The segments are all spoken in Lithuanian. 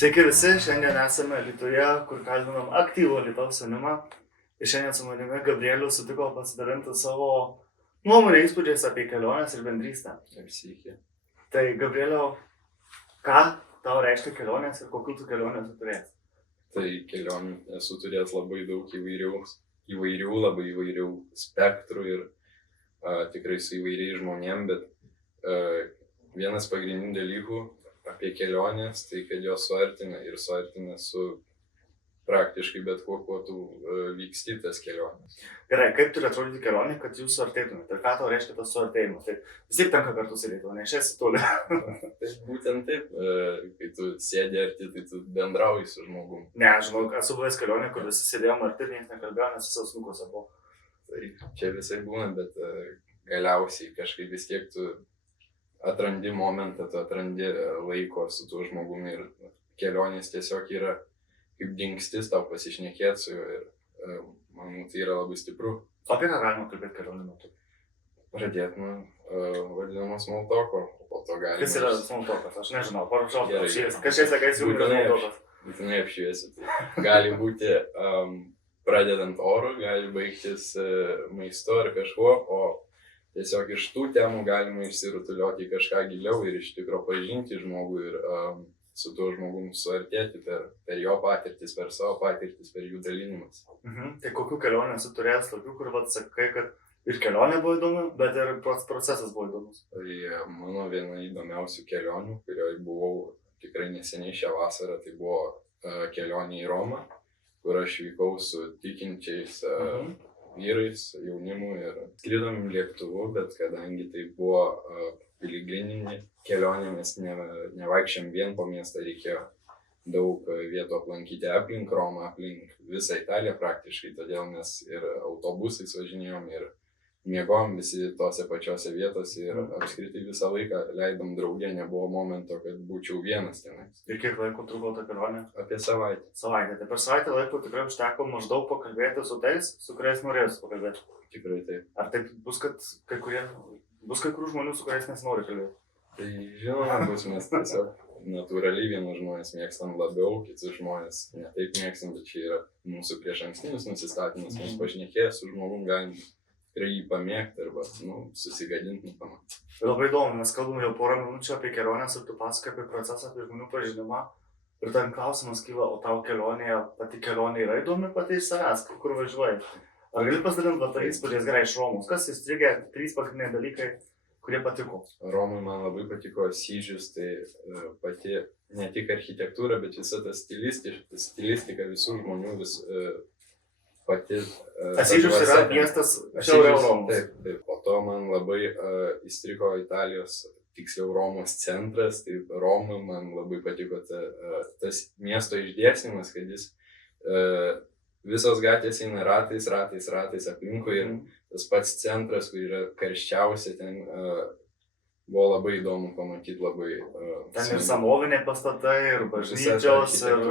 Sveiki visi, šiandien esame Alytuje, kur kalbinam aktyvų Alytaus jaunimą. Ir šiandien su manimi Gabrielius sutiko pasidalinti savo nuomonę įspūdžiais apie keliones ir bendrystę. Sveiki. Tai Gabrieliau, ką tau reiškia kelionės ir kokių tu kelionės tu turėjęs? Tai kelionių esu turėjęs labai daug labai įvairių spektrų ir tikrai su įvairiais žmonėm, bet vienas pagrindinių dalykų apie kelionės, tai kad jos suartina su praktiškai bet kuo tu vyksti tas kelionės. Gerai, kaip turi atrodyti kelionė, kad jūs suartėtumėte? Ir ką tau reiškia tas suartėjimas? Tai vis tiek tenka kartu sėdėti, o ne išėsi toli. Tai būtent taip, kai tu sėdi arti, tai tu bendrauji su žmogum. Ne, žinau, esu buvęs kelionė, kur visi sėdėjom arti, niekas nekalbėjo, nes visas snukuose buvo. Tai čia visai būna, bet galiausiai kažkaip vis tiek tu atrandi momentą, tu atrandi laiko su tuo žmogumi ir kelionės tiesiog yra kaip dingstis tau pasišnekėti su juo ir manau, tai yra labai stipru. Apie ką galima kalbėti kelionė metu? Pradėti nuo vadinamo small talko, o po to galima... Kas yra small talkas? Aš nežinau, parašau, Gerai. kas šiais laikais jau yra small talkas? Būtinai apšviesiu. Tai gali būti pradedant oru, gali baigtis maistu ar kažkuo, o tiesiog iš tų temų galima išsirutulioti kažką giliau ir iš tikro pažinti žmogų ir su tuo žmogum suartėti per jo patirtis, per savo patirtis, per jų dalinimus. Tai kokių kelionių esi turėjęs tokių, kur sakai, kad ir kelionė buvo įdomi, bet ir procesas buvo įdomus? Tai mano viena įdomiausių kelionių, kurioje buvau tikrai neseniai šią vasarą, tai buvo kelionė į Romą, kur aš vykau su tikinčiais vyrais, jaunimu ir skridom lėktuvu, bet kadangi tai buvo piligriminė kelionė, mes nevaikščiam vien po miestą, reikėjo daug vietų aplankyti aplink Romą, aplink visą Italiją praktiškai, todėl mes ir autobusais važinėjom ir miegom visi tose pačiose vietose ir apskritai visą laiką leidom drauge, nebuvo momento, kad būčiau vienas tenais. Ir kiek laiko truko ta kelionė? Apie savaitę. Savaitę. Tai per savaitę laiko tikrai užteko maždaug pakalbėti su tais, su kuriais norėsi pakalbėti. Tikrai taip. Ar taip bus, kad kai kurių žmonių, su kuriais nesinori kalbėti? Tai žinoma, bus, mes tiesiog natūraliai vienus žmonės mėgstam labiau, kitus žmonės ne taip mėgstam, bet čia yra mūsų priešankstinis nusistatymas, mes pašnekėję su žmogum galim tikrai jį pamėgti arba susigadinti pamatyti. Labai įdomu, mes kalbame jau porą minučių apie kelionės ir tu pasakai apie procesą, apie žmonių pažinimą. Ir tam klausimas kyla, o tau pati kelionė yra įdomi pati iš savęs, kur važiuoji? Ar gali pasidalinti tą įspūdžiais gerai iš Romos? Kas įstrigė 3 pagrindiniai dalykai, kurie patiko? Romai man labai patiko Asyžius, tai pati ne tik architektūra, bet visa ta stilistika visų žmonių, pati... Asyžius yra miestas šiaurės Romos. Taip. Po to man labai įstrigo Italijos, tiksliau Romos centras, tai Romai man labai patiko tas miesto išdėstymas, kad jis visos gatvės eina ratais aplinkui ir tas pats centras, kur yra karščiausia, ten buvo labai įdomu pamatyti, labai... Ten ir senoviniai pastatai, ir bažnyčios, ir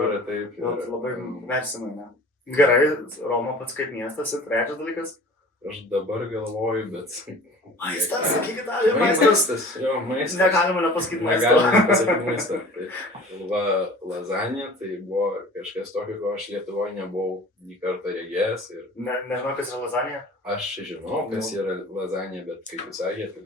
labai mersimai, ne? Gerai, Roma pats kaip miestas ir trečias dalykas? Aš dabar galvoju, bet... Maistas, sakykit, dalį maistas. Jo, maistas. Negalima nepasakyti maistą. Negalima nepasakyti maistą. Tai lazanija, tai buvo kažkas tokio, ko aš Lietuvoje nebuvau nei kartą regėjęs. Nežinau, kas yra lazanija? Aš žinau, kas yra lazanija, bet kaip jūs sakėte,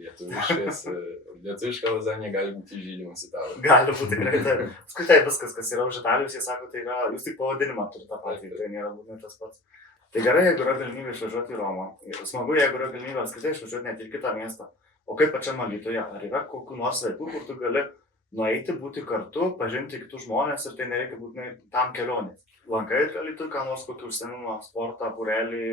lietuviška lazanija gali būti žydimas italų. Gali būti tikrai. Skaitai viskas, kas yra už Italijos, jie sako, tai yra, jūs tik pavadinimą turite tą patį, tai nėra būtinai tas pats. Tai gerai, jeigu yra galimybė išvažiuoti į Romą. Ir smagu, jeigu yra galimybė apskritai išvažiuoti net ir kitą miestą. O kaip pačiam Alytuje? Ar yra kokių nors veiklų, kur tu gali nueiti, būti kartu, pažinti kitus žmonės ir tai nereikia būtinai tam kelionės? Lankai Alytuje ką nors, kokį užsiėmimą, sportą, būrelį,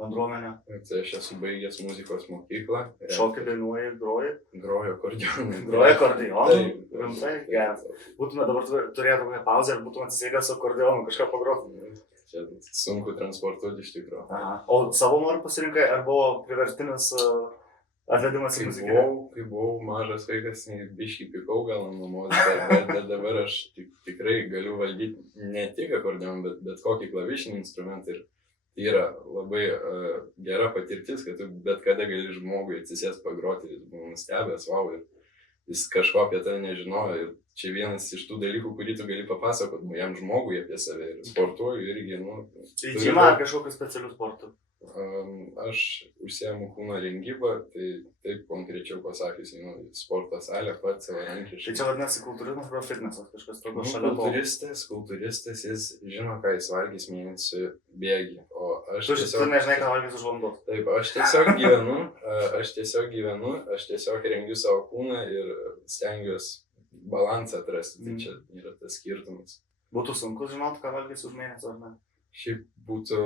bendruomenę? Tai aš esu baigęs muzikos mokyklą. Šokį, dainuoji, groji? Groju akordeonu. Groji akordeonu? Rimtai? Geras. Būtume dabar turėję tokią pauzę ir būtume atsisėdę su akordeonu kažką pagroti. Čia sunku transportuoti iš tikrųjų. O savo norų pasirinkai, ar buvo priverstinis atvedimas į muzikinę? Kai buvau mažas vaikas, biškį pikau gal ant mamos, bet dabar aš tikrai galiu valdyti ne tik akordeoną, bet kokį klavišinį instrumentą. Ir tai yra labai gera patirtis, kad tu bet kada gali žmogui atsisėsti pagroti ir jis buvo nustebęs, wow, ir jis kažko apie tai nežinojo ir čia vienas iš tų dalykų, kurį tu gali papasakoti naujam žmogui apie save ir sportuoju irgi, nu. Tai žyma ar kažkokiu specialiu sportu? Aš užsiemu kūno rengybą, tai taip konkrečiau pasakius, nu, sporto salę pats savarankiškai. Tai čia vadinasi kultūrizmas arba fitnesas, kažkas tokio šalia to. Kultūristas, jis žino, ką jis valgys mėnesių bėgį, o aš Tu nežinai, ką valgys už valandos. Taip, aš tiesiog rengiu savo kūną ir stengiuosi balansą atrasti, tai čia yra tas skirtumas. Būtų sunku žinot, ką valgys už mėnesį ar ne? Šiaip būtų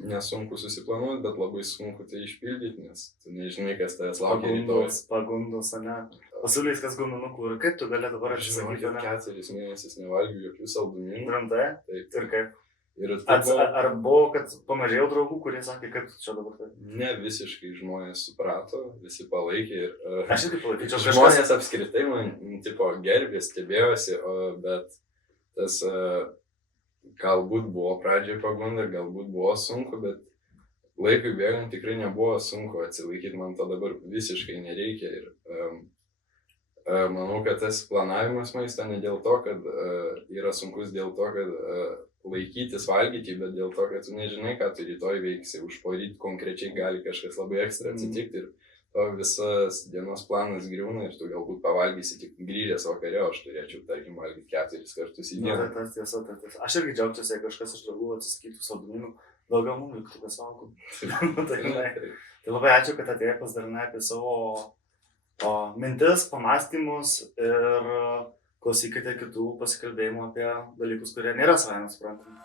nesunku susiplanuoti, bet labai sunku tai išpildyti, nes tu nežinai, kas tavęs laukia rytoj. Pagundos, ne? Pasiūlys, kas gundinukų ir kaip tu gali dabar atsisakyti? Aš 4 mėnesius nevalgiu jokių saldumynų. Rimtai? Taip. Ir kaip? Ir Ar buvo, kad pamažėjo draugų, kurie sakė, kaip čia dabar tai? Ne visiškai žmonės suprato, visi palaikė ir... Aš irgi palaikyčiau. Žmonės apskritai man, tipo, gerbė, stebėjosi, bet tas... Galbūt buvo pradžiai pagunda, galbūt buvo sunku, bet laikui bėgant tikrai nebuvo sunku atsilaikyti, man to dabar visiškai nereikia. Ir manau, kad tas planavimas maisto ne dėl to, kad yra sunkus dėl to, kad laikytis valgyti, bet dėl to, kad tu nežinai, ką tu rytoj veiksi. Už poryt konkrečiai gali kažkas labai ekstra atsitikti ir to visas dienos planas griūna ir tu galbūt pavalgysi tik grįžęs vakare, o aš turėčiau, tarkim, valgyti 4 kartus į dieną. Tas tiesa. Aš irgi džiaugčiausi, jeigu kažkas iš draugų atsisakytų saldumynų, daugiau mums liktų kas valgų. Tai labai ačiū, kad atėjai pasidalinai apie savo mintis, pamąstymus ir klausykite kitų pasikalbėjimų apie dalykus, kurie nėra savaime suprantami.